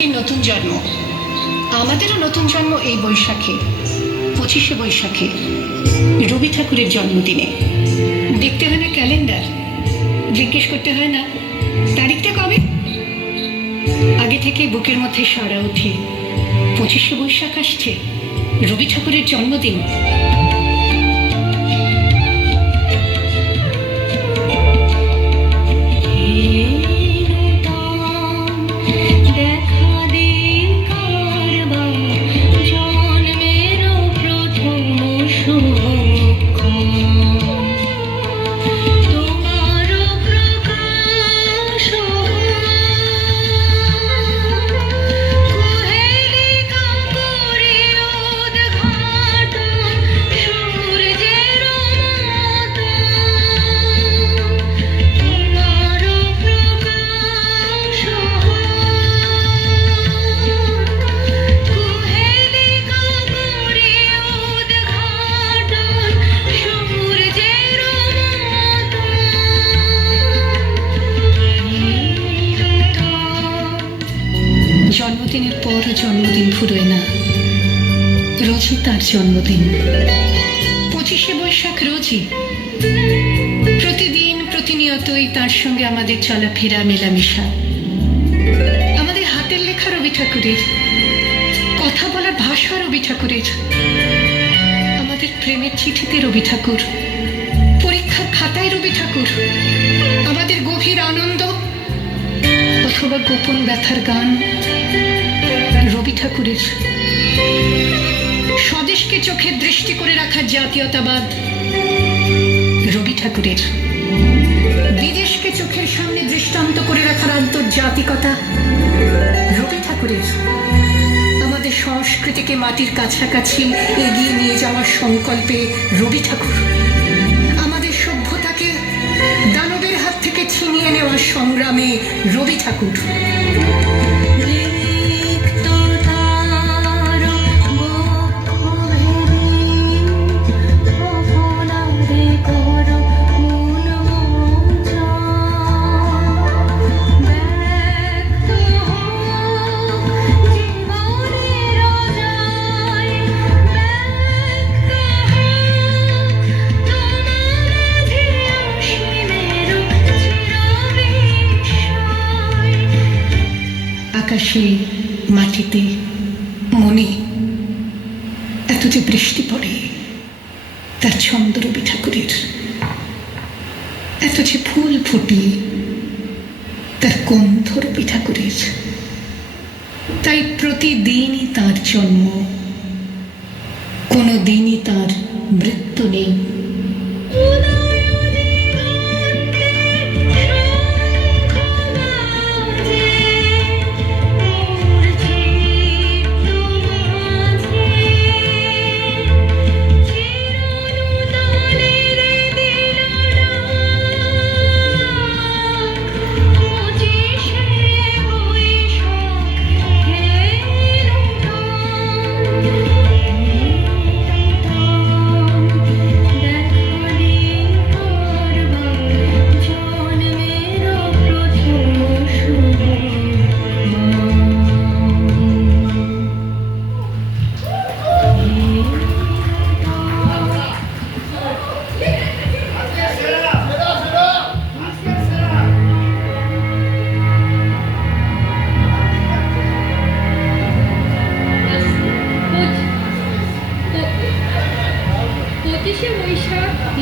নতুন জন্ম, আমাদেরও নতুন জন্ম এই বৈশাখে, 25শে বৈশাখে, রবি ঠাকুরের জন্মদিনে। দেখতে হয় না ক্যালেন্ডার, জিজ্ঞেস করতে হয় না তারিখটা কবে, আগে থেকে বুকের মধ্যে সাড়া ওঠে 25শে বৈশাখ আসছে, রবি ঠাকুরের জন্মদিন। জন্মদিনের পর জন্মদিন ফুরোয় না, রোজই তার জন্মদিন। 25শে বৈশাখ রোজই, প্রতিদিন প্রতিনিয়তই তার সঙ্গে আমাদের চলাফেরা মেলামেশা। আমাদের হাতের লেখা রবি ঠাকুরের, কথা বলার ভাষা রবি ঠাকুরের, আমাদের প্রেমের চিঠিতে রবি ঠাকুর, পরীক্ষার খাতায় রবি ঠাকুর, আমাদের গভীর আনন্দ অথবা গোপন ব্যথার গান রবি ঠাকুরের, স্বদেশকে চোখের দৃষ্টি করে রাখার জাতীয়তাবাদ রবি ঠাকুরের, বিদেশকে চোখের সামনে দৃষ্টান্ত করে রাখার আন্তর্জাতিকতা রবি ঠাকুরের, আমাদের সংস্কৃতিকে মাটির কাছাকাছি এগিয়ে নিয়ে যাওয়ার সংকল্পে রবি ঠাকুর, আমাদের সভ্যতাকে দানবের হাত থেকে ছিনিয়ে নেওয়ার সংগ্রামে রবি ঠাকুর। আকাশে, মাটিতে, মনে এত যে বৃষ্টি পড়ে তার ছন্দ রবি ঠাকুরের, এত যে ফুল ফুটে তার গন্ধ রবি ঠাকুরের। তাই প্রতিদিনই তার জন্ম, কোনো দিনই তার মৃত্যু নেই।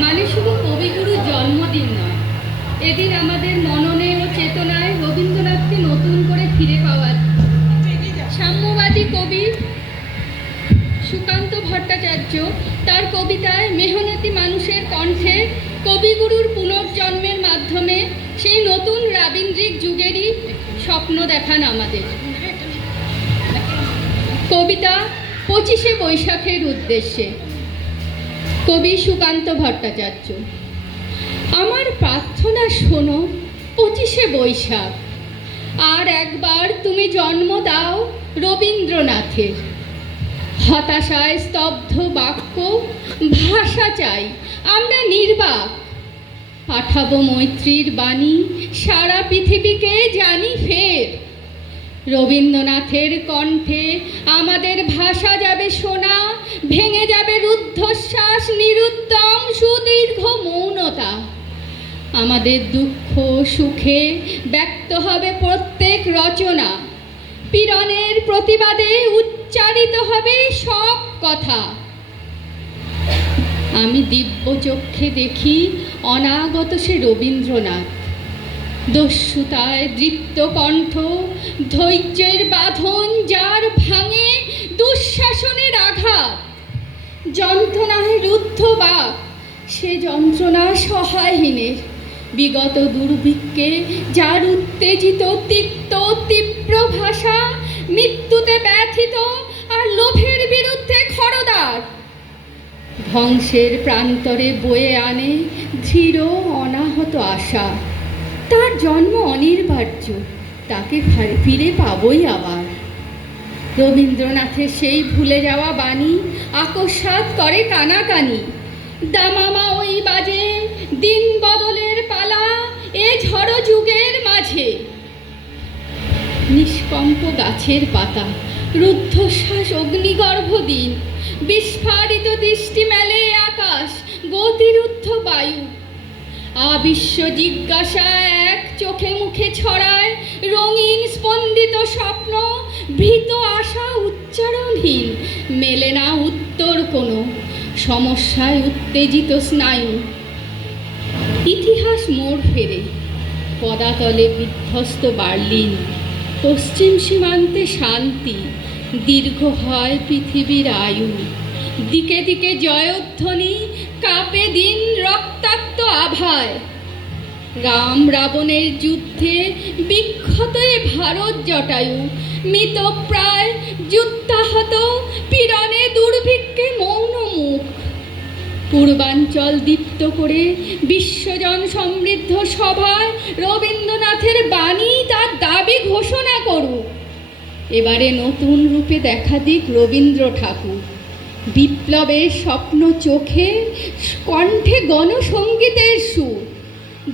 মানে শুধু কবিগুরুর জন্মদিন নয়, এদিন আমাদের মননে ও চেতনায় রবীন্দ্রনাথকে নতুন করে ফিরে পাওয়ার। সাম্যবাদী কবি সুকান্ত ভট্টাচার্য তার কবিতায় মেহনতি মানুষের কণ্ঠে কবিগুরুর পুনর্জন্মের মাধ্যমে সেই নতুন রবীন্দ্রিক যুগেরই স্বপ্ন দেখান আমাদের। কবিতা 25শে বৈশাখের উদ্দেশ্যে, কবি সুকান্ত ভট্টাচার্য। আমার প্রার্থনা শোনো 25শে বৈশাখ, আর একবার তুমি জন্ম দাও রবীন্দ্রনাথের। হতাশায় স্তব্ধ বাক্য, ভাষা চাই আমরা নির্বাক, পাঠাবো মৈত্রীর বাণী সারা পৃথিবীকে জানি ফের। রবীন্দ্রনাথের কণ্ঠে আমাদের ভাষা যাবে শোনা, ভেঙে যাবে রুদ্ধশ্বাস, নিরুদ্যম সুদীর্ঘ মৌনতা। আমাদের দুঃখ সুখে ব্যক্ত হবে প্রত্যেক রচনা, পীড়নের প্রতিবাদে উচ্চারিত হবে সব কথা। আমি দিব্য চক্ষে দেখি অনাগত সে রবীন্দ্রনাথ, দস্যুতায় দৃপ্ত কণ্ঠ, ধৈর্যের বাঁধন যার ভাঙে দুঃশাসনের আঘাত, যন্ত্রণায় রুদ্ধ বাক সে যন্ত্রণা সহায়হীনের, বিগত দুর্ভিক্ষে যার উত্তেজিত তিক্ত তীব্র ভাষা, মৃত্যুতে ব্যথিত আর লোভের বিরুদ্ধে খড়দার, ধ্বংসের প্রান্তরে বয়ে আনে দৃঢ় অনাহত আশা। তার জন্ম অনিবার্য, তাকে ফিরে পাবই আবার। রবীন্দ্রনাথের সেই ভুলে যাওয়া বাণী আকস্মাৎ করে কানাকানি। দামামা ওই বাজে দিন বদলের পালা এ ঝড়ো যুগের মাঝে। নিষ্কম্প গাছের পাতা, রুদ্ধশ্বাস অগ্নিগর্ভ দিন, বিস্ফারিত দৃষ্টি মেলে আকাশ, গতিরুদ্ধ বায়ু। আবিশ্ব জিজ্ঞাসা এক চোখে মুখে ছড়ায়, রঙিন স্পন্দিত স্বপ্ন, ভীত আশা উচ্চারণহীন, মেলে না উত্তর কোনো, সমস্যায় উত্তেজিত স্নায়ু। ইতিহাস মোড় ফেরে, পদাতলে বিধ্বস্ত বার্লিন, পশ্চিম সীমান্তে শান্তি, দীর্ঘ হয় পৃথিবীর আয়ু। দিকে দিকে জয়ধ্বনি, কাঁপে দিন রক্তাক্ত আভায়। রাম রাবণের যুদ্ধে বিক্ষত এ ভারত জটায়ু, মৃতপ্রায় যুদ্ধাহত, পীড়নে দুর্ভিক্ষে মৌন মুখ। পূর্বাঞ্চল দীপ্ত করে বিশ্বজন সমৃদ্ধ সভায় রবীন্দ্রনাথের বাণী তার দাবি ঘোষণা করুক। এবারে নতুন রূপে দেখা দিক রবীন্দ্র ঠাকুর, বিপ্লবের স্বপ্ন চোখে, কণ্ঠে গণসঙ্গীতের সুর।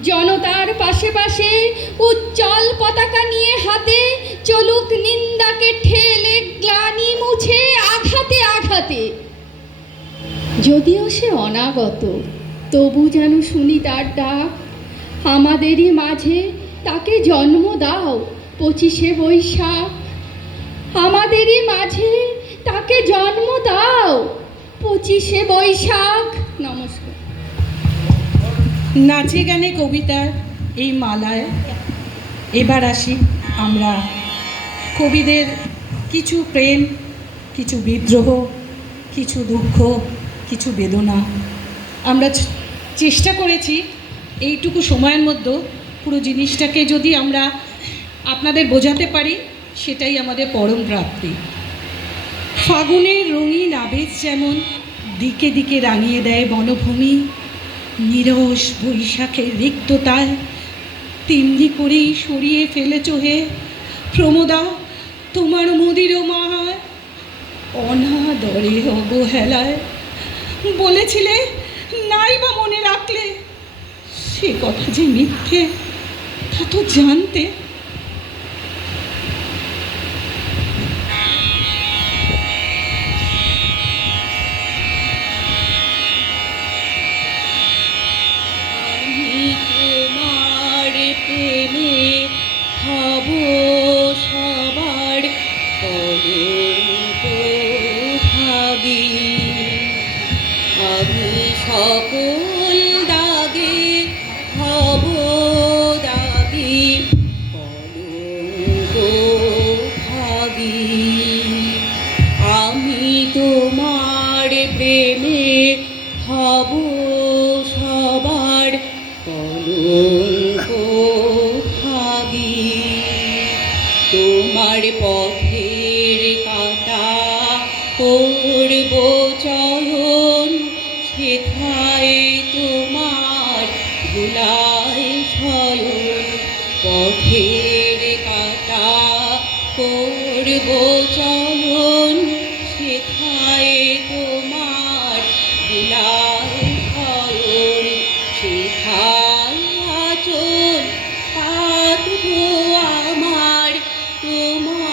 জনতার পাশে পাশে উজ্জ্বল পতাকা নিয়ে হাতে, চলুক নিন্দাকে ঠেলে, গ্লানি মুছে আঘাতে আঘাতে। যদিও সে অনাগত, তবু যেন শুনি তার ডাক, আমাদেরই মাঝে তাকে জন্ম দাও 25শে বৈশাখ। আমাদেরই মাঝে তাকে জন্ম দাও 25শে বৈশাখ। নমস্কার। নাচে গানে কবিতার এই মালায় এবার আসি আমরা কবিদের কিছু প্রেম, কিছু বিদ্রোহ, কিছু দুঃখ, কিছু বেদনা। আমরা চেষ্টা করেছি এইটুকু সময়ের মধ্যে পুরো জিনিসটাকে যদি আমরা আপনাদের বোঝাতে পারি, সেটাই আমাদের পরম প্রাপ্তি। ফাগুনের রঙিন আবেশ যেমন দিকে দিকে রাঙিয়ে দেয় বনভূমি, নিরস বৈশাখের রিক্ততায় তেমনি করেই সরিয়ে ফেলেছ হে প্রমোদা তোমার মুদির মায়। অনাদরে অবহেলায় বলেছিলে নাই বা মনে রাখলে, সে কথা যে মিথ্যে তা তো জানতে। সকল দাগে হব দাগি কলঙ্ক ভাগি। আমি তোমার প্রেমে হব সবার কলঙ্ক ভাগি। তোমার পথের কাঁটা করব চয়ন, সেথায় তোমার ধুলায় শয়ন। পথের কাঁটা করব চয়ন, সেথায় তোমার ধুলায় শয়ন। সেথায় আচল পাতব আমার তোমার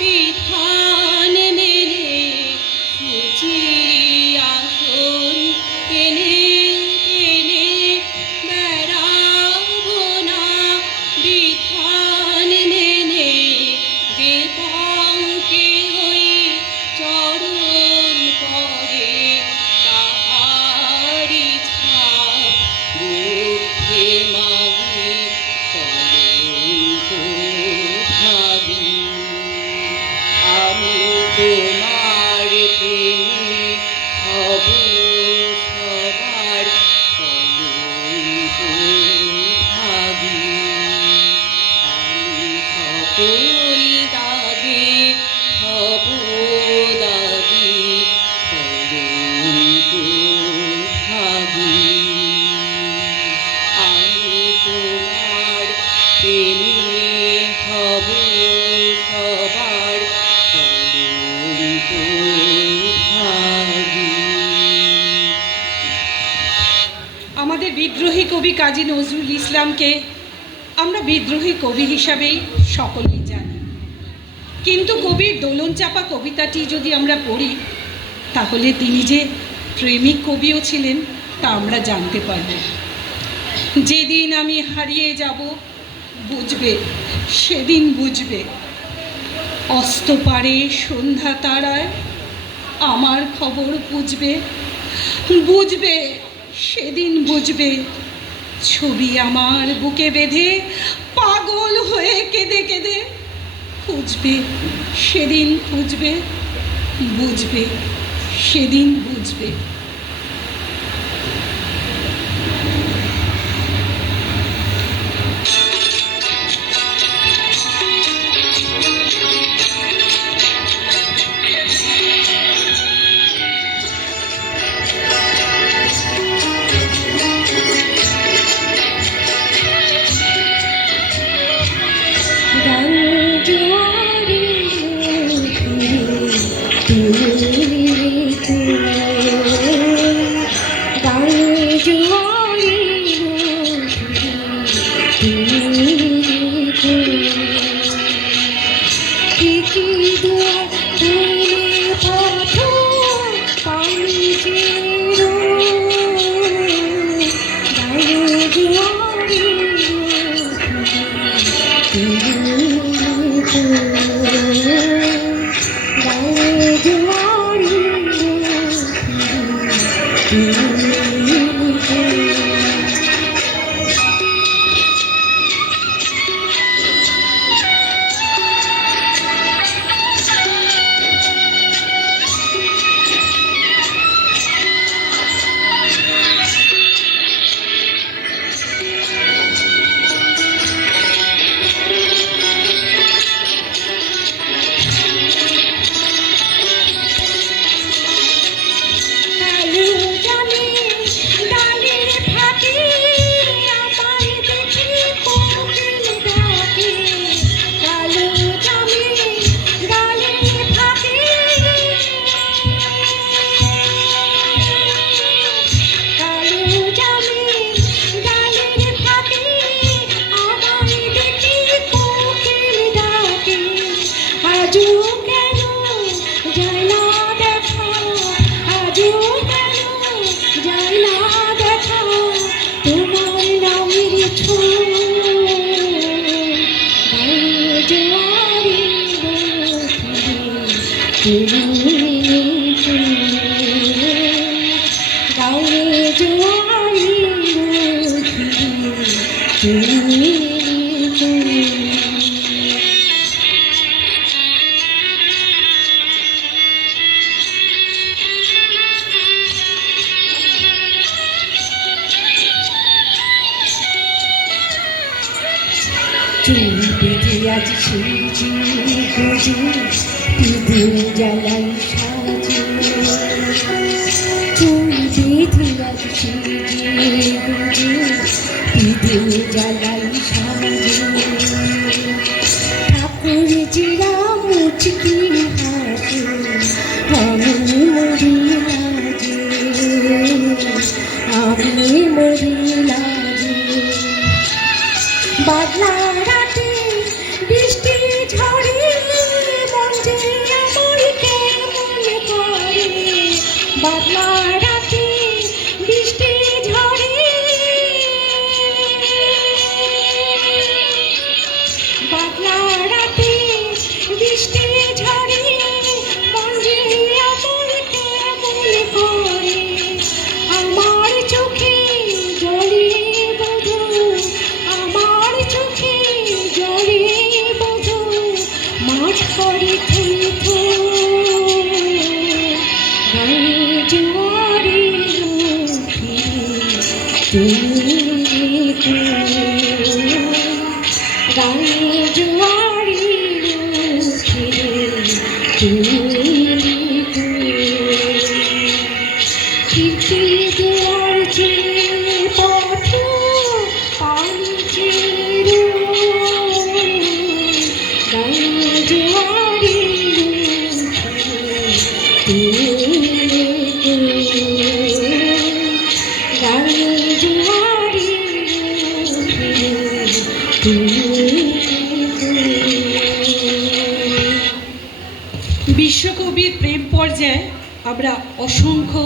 বিধান মেনে সুচি আসন টেনে টেনে বেড়াবো না বিধান মেনে যে পঙ্কে ওই চরণ পরে তাহারি ছাপ বুদ্ধে মাগি কলঙ্ক ভাবি আমি তোমার প্রেমে হব সবার কলঙ্ক ভাবি আমি সকল দাগে হব দাগি কলঙ্ক ভাবি আমি তোমার প্রেমে হব সবার কলঙ্ক ভাবি। আমাদের বিদ্রোহী কবি কাজী নজরুল ইসলামকে আমরা বিদ্রোহী কবি হিসাবেই সকলেই জানি, কিন্তু কবির দোলন চাপা কবিতাটি যদি আমরা পড়ি তাহলে তিনি যে প্রেমিক কবিও ছিলেন তা আমরা জানতে পারব। যেদিন আমি হারিয়ে যাব বুঝবে, সেদিন বুঝবে, অস্ত পারে সন্ধ্যা তারায় আমার খবর বুঝবে, বুঝবে সেদিন বুঝবে, ছবি আমার বুকে বেঁধে পাগল হয়ে কেঁদে কেঁদে খুঁজবে, সেদিন খুঁজবে, বুঝবে সেদিন বুঝবে। আজ সেজি গুজি দিন জ্বালাই সাজি চুল বেঁধে আজ সেজি গুজি দিন জ্বালাই সাজি ঠাকুর জিরা মুচকি হাসে আমি মরি লাজে আমি মরি লাজে বাদলা রাতে বৃষ্টি ঝড়ে মন বাদলা রাতে বৃষ্টি ঝরে বাদলা রাতে বৃষ্টি ঝরে মন যে আবার কেমন করে আমার চোখে জলে বোধো আমার চোখে জলে বোধো মাঠ করে থই গায়ে জোয়ারে উঠে তুমি গায়ে জোয়ারে উঠে খিড়কি দেওয়ার যে পথ পানি চেরো গায়ে জোয়ারে উঠে গায়ে জোয়ারে বিশ্বকবির প্রেম পর্যায়ে আমরা অসংখ্য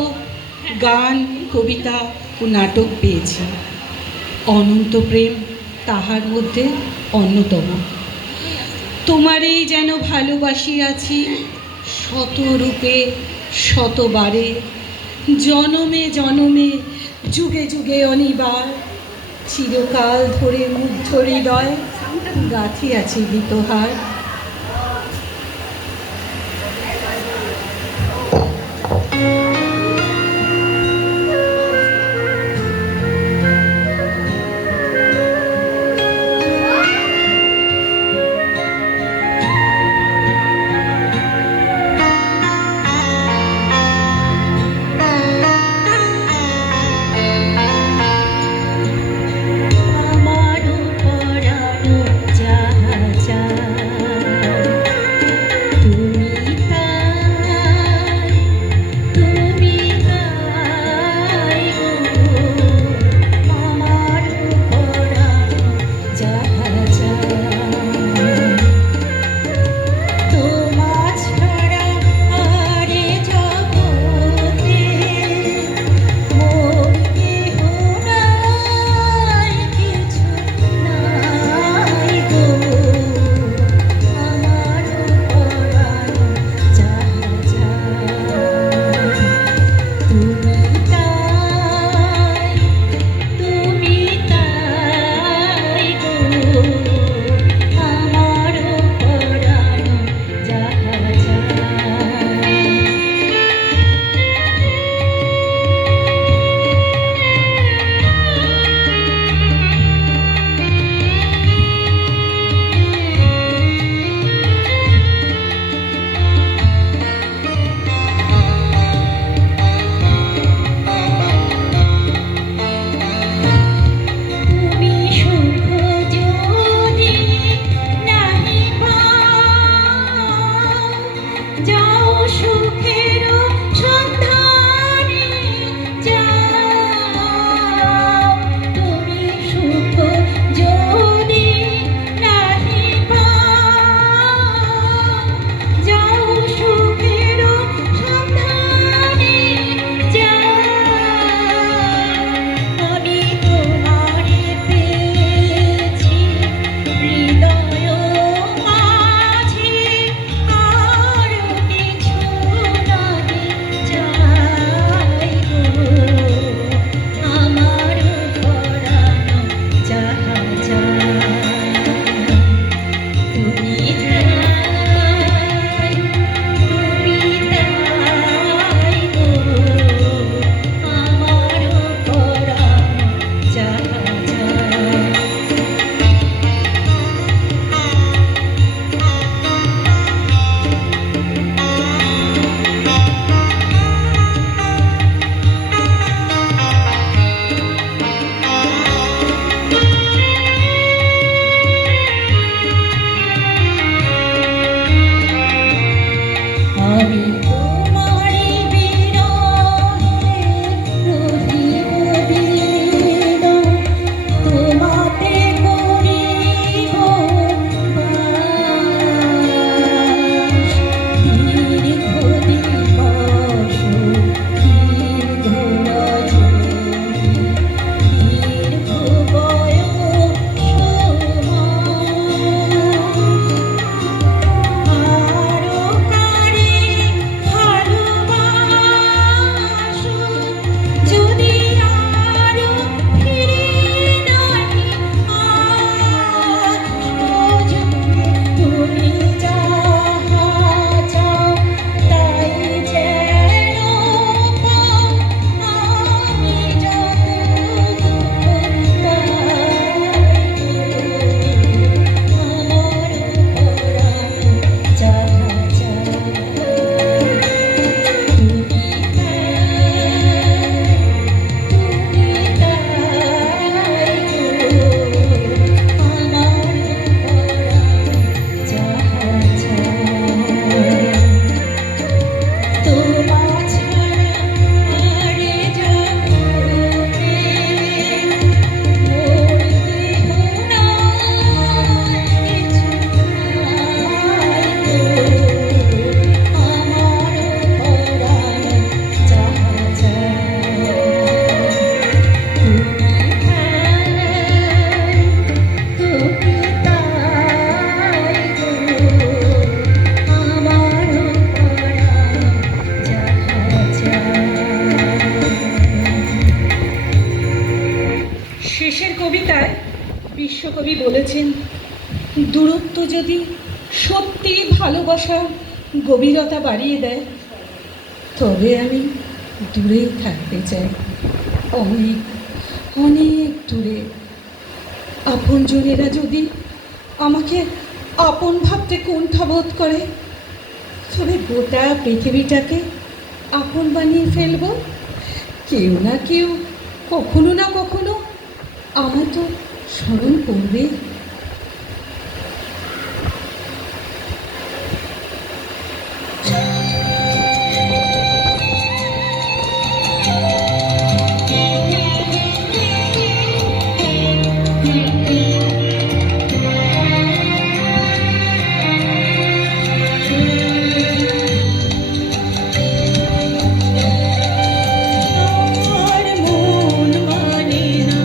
গান কবিতা ও নাটক পেয়েছি। অনন্ত প্রেম তাহার মধ্যে অন্যতম। তোমারেই যেন ভালোবাসি আছি শত রূপে শতবারে, জনমে জনমে যুগে যুগে অনিবার, চিরকাল ধরে মুগ্ধ হৃদয় গাঁথি আছি গীতহার। আমারও পরানো যাহা চায় কবি বলেছেন, দূরত্ব যদি সত্যি ভালোবাসা গভীরতা বাড়িয়ে দেয়, তবে আমি দূরেই থাকতে চাই, অনেক অনেক দূরে। আপনজনেরা যদি আমাকে আপন ভাবতে কুণ্ঠাবোধ করে, তবে গোটা পৃথিবীটাকে আপন বানিয়ে ফেলবো। কেউ না কেউ কখনো না কখনো আমার তো স্মরণ করবে। আমার মন মানে না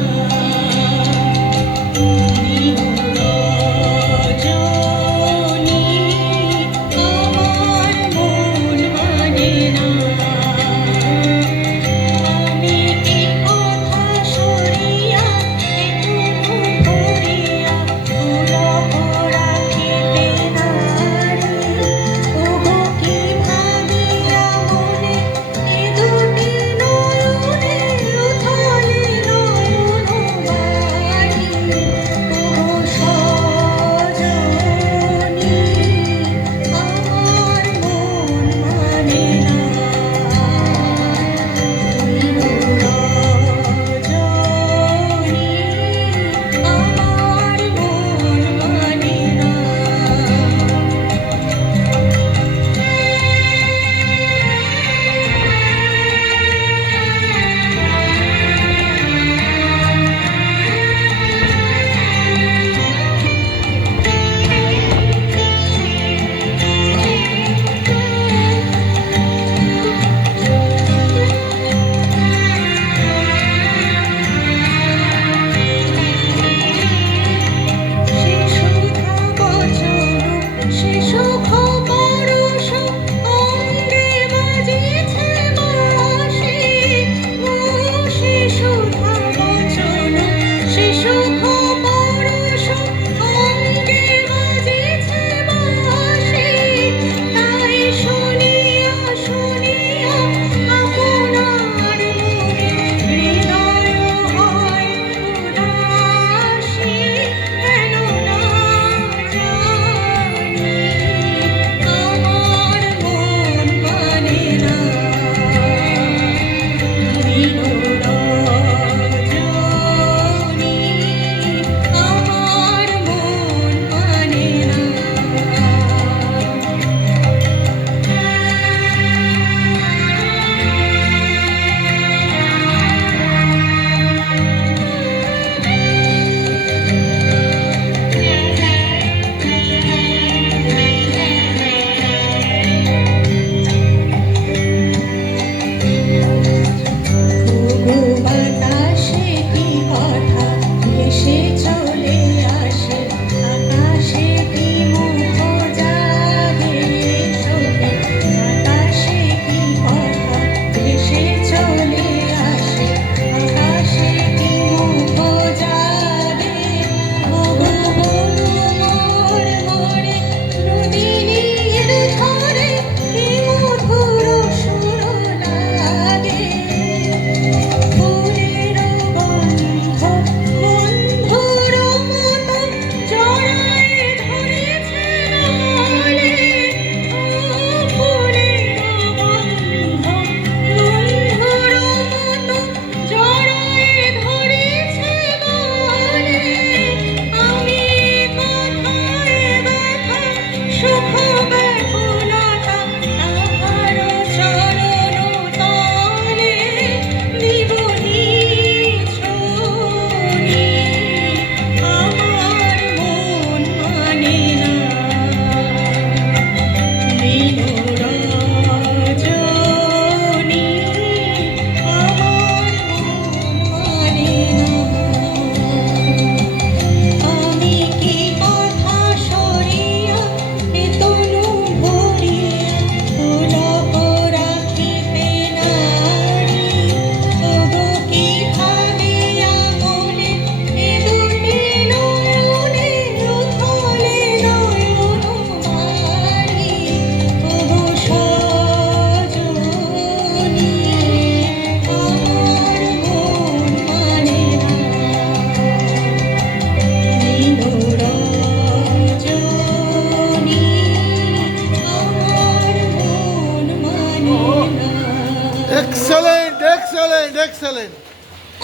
এক্সেলেন্ট।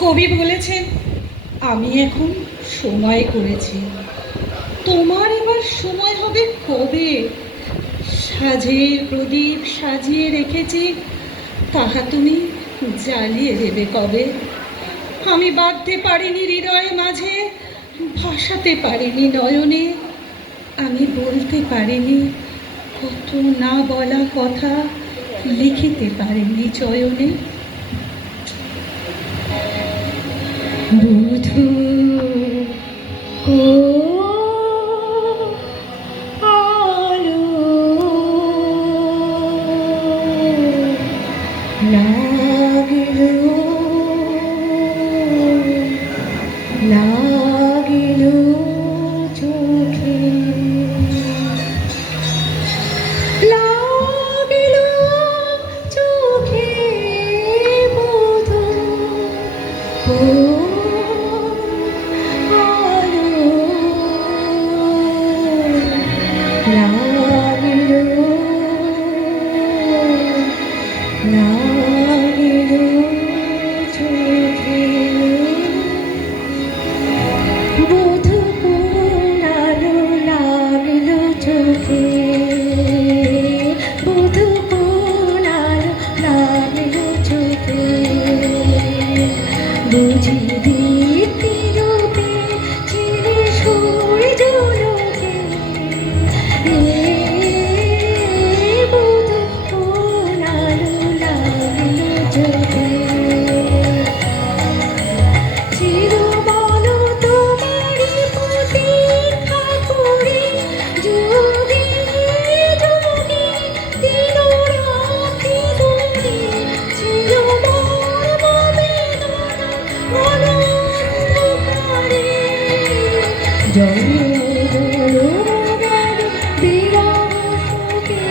কবি বলেছেন আমি এখন সময় করেছি, তোমার এবার সময় হবে কবে? সাজের প্রদীপ সাজিয়ে রেখেছি, তাহা তুমি জ্বালিয়ে দেবে কবে? আমি বাঁধতে পারিনি হৃদয়ে মাঝে, ভাসাতে পারিনি নয়নে, আমি বলতে পারিনি কত না বলা কথা, লিখিতে পারিনি চয়নে। বুধু আলো লাগিল লাগিল চোখে, লাগিল চোখে বুধু বুঝি দীপ্তির রূপে চিরে সূর্য লোকে, বুধু কোন আলো লাগিল চোখে। চিরবল তোমারি প্রতীক্ষা করে, যোগে যোগে দিন রাত্রি ধরে, চিরমর্ম বেদনা অনন্তকারে, জন্ম গেল বিরহকে,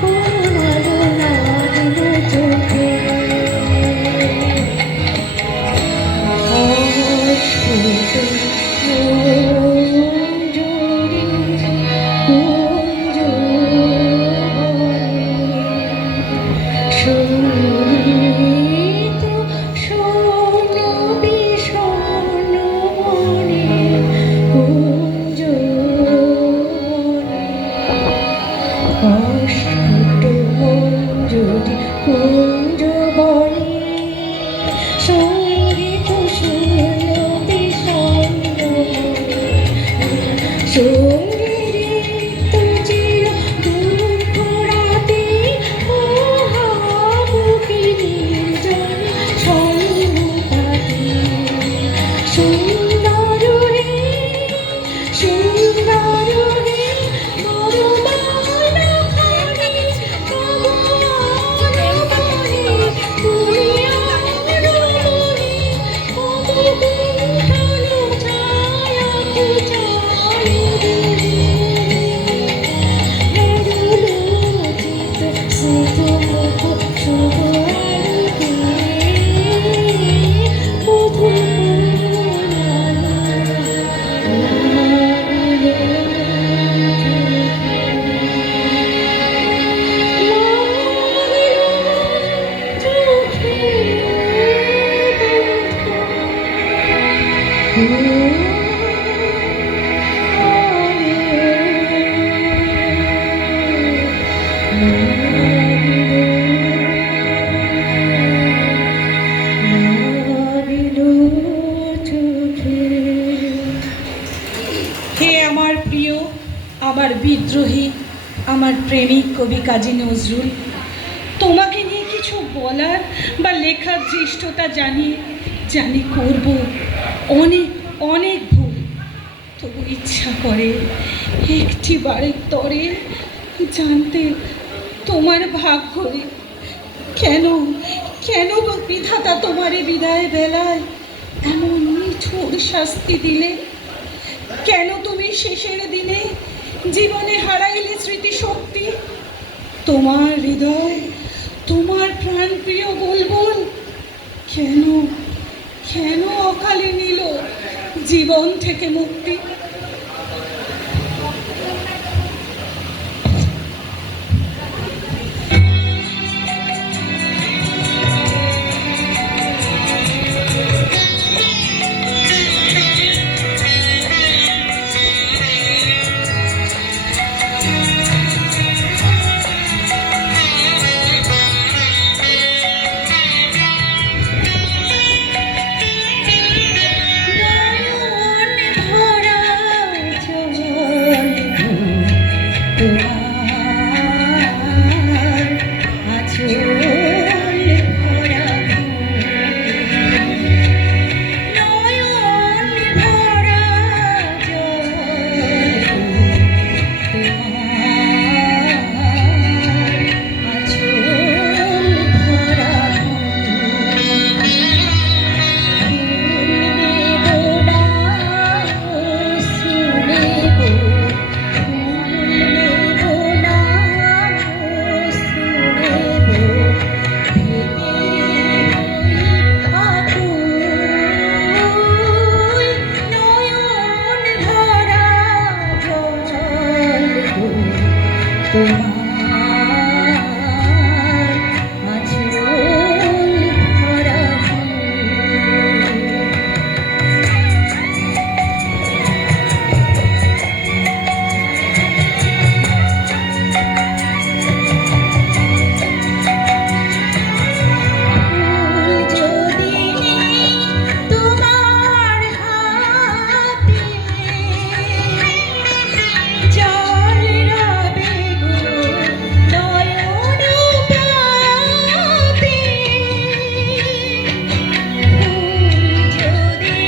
কোন আলো লাগিল চোখে। সঙ্গীত শোন বিষণ মনে, কুঞ্জ অস্ফুট মঞ্জুরি কুঞ্জ বনে, সঙ্গীত শূন্য বিষণ্ণ সঙ্গীত চির দুঃখ রাতে, মহামুখী নির্জন সন্মুখাতে, সুন্দর রে সুন্দর রে মরমান খানি ভগবান বলে, দুনিয়ার মনে কত কুণ্ঠালো ছায়া কুচালো দিলে, হেরুলোচিত স্মৃত মুখ শুভ আলোকে, বুধু কোন আলো হে আমার প্রিয়, আমার বিদ্রোহী, আমার প্রেমিক কবি কাজী নজরুল, তোমাকে নিয়ে কিছু বলার বা লেখার দৃষ্টতা জানি করব অনেক অনেক ভুল, তবু ইচ্ছা করে একটি বারের তরে জানতে তোমার ভাগ্যে কেন কেন গো বিধাতা তোমারে বিদায় বেলায় এমন নিঠুর শাস্তি দিলে? কেন তুমি শেষের দিনে জীবনে হারাইলে স্মৃতিশক্তি? তোমার হৃদয়, তোমার প্রাণপ্রিয় বুলবুল কেন কেন অকালে নিল জীবন থেকে মুক্তি? তোমার আঁচল ভরা যদি তোমার হাতে জল রবে গো নয়ন প্রাতে যদি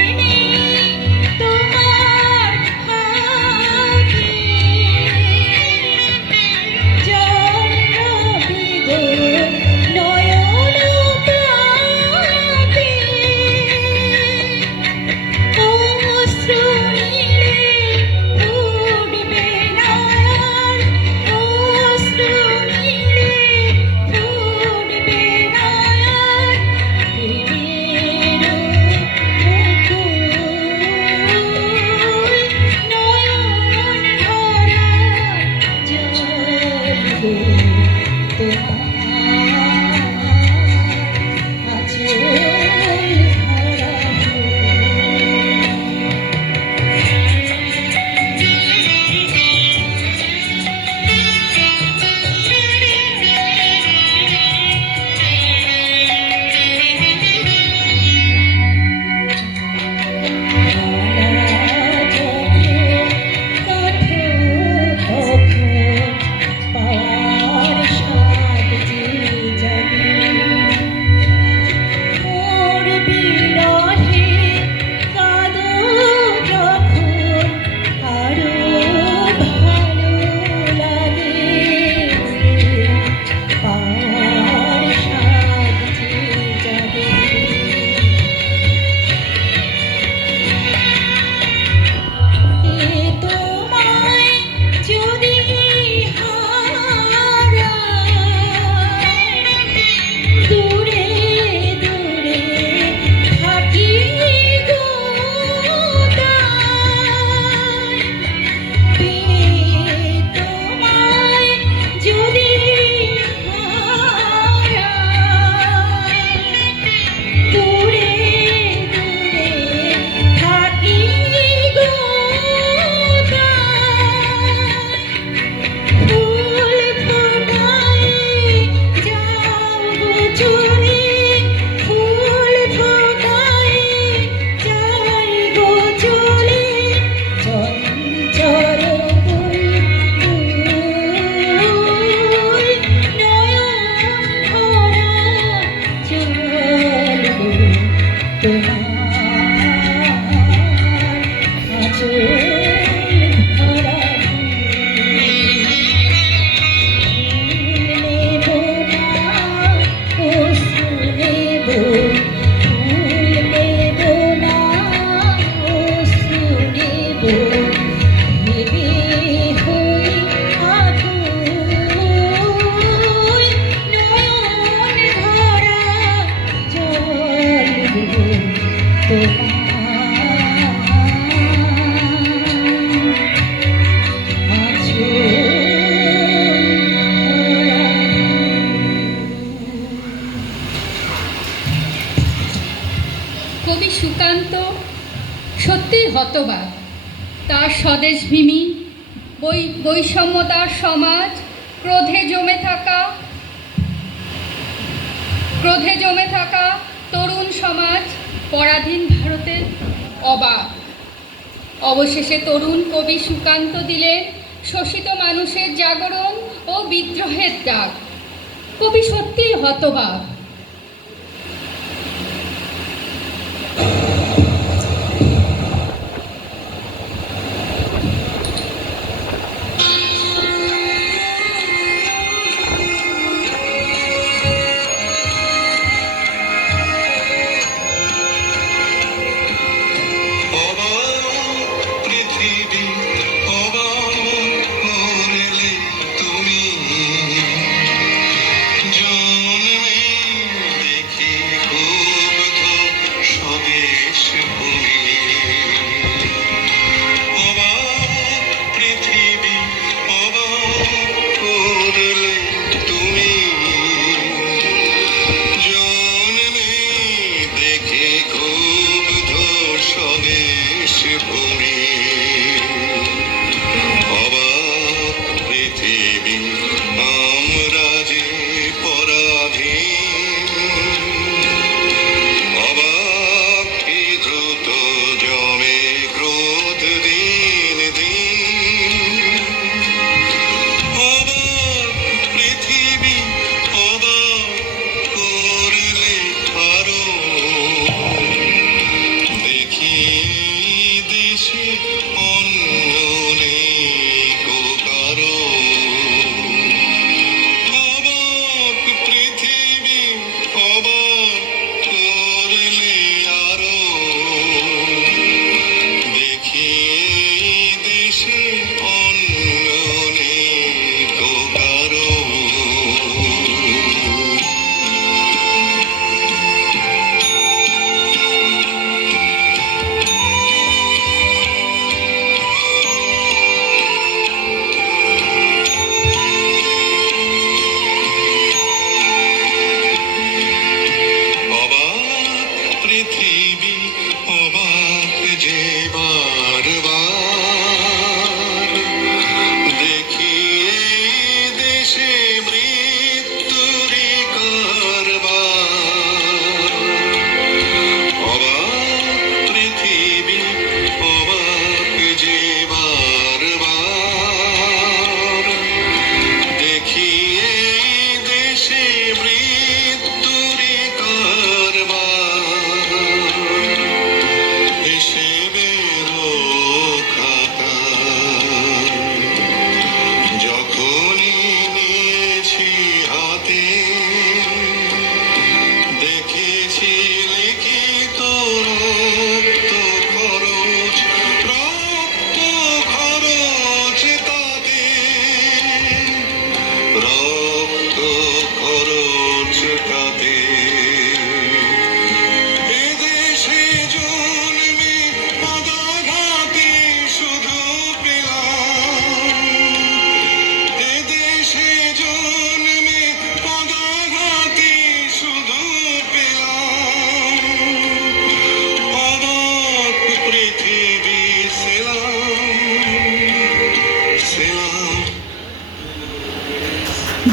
তোমার হাতে জল রবে গো নয়ন প্রাতে অশ্রু নীলে ফুটবে নয়ন অশ্রু নীলে ফুটবে নয়ন প্রেমের মুকুল নয়ন ভরা জ্বলবে তোমার আঁচল ভরা তোমায় যদি হারাই দূরে দূরে থাকি গো তাই তোমায় যদি হারাই দূরে দূরে থাকি গো ফুল ফোটাই যাও গো চলে ফুল ফোটাই যাই গো চলে চঞ্চল বুলবুল নয়ন ভরা চলবো তোমার আঁচল ভরা নেব না অশ্রু নেব ফুল নেব না অশ্রু নেব ভেবে হই আকুল নয়ন ভরা জলবো তোমার আঁচল কবি সুকান্ত সত্যিই হতবাক। তার স্বদেশভূমি বৈষম্যতার সমাজ ক্রোধে জমে থাকা তরুণ সমাজ পরাধীন ভারতের অবাক। অবশেষে তরুণ কবি সুকান্ত দিলেন শোষিত মানুষের জাগরণ ও বিদ্রোহের ডাক। কবি সত্যিই হতবাক। পৃথিবী অবাক করলে তুমি জন্মে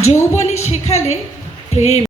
যৌবনে শেখালে প্রেম।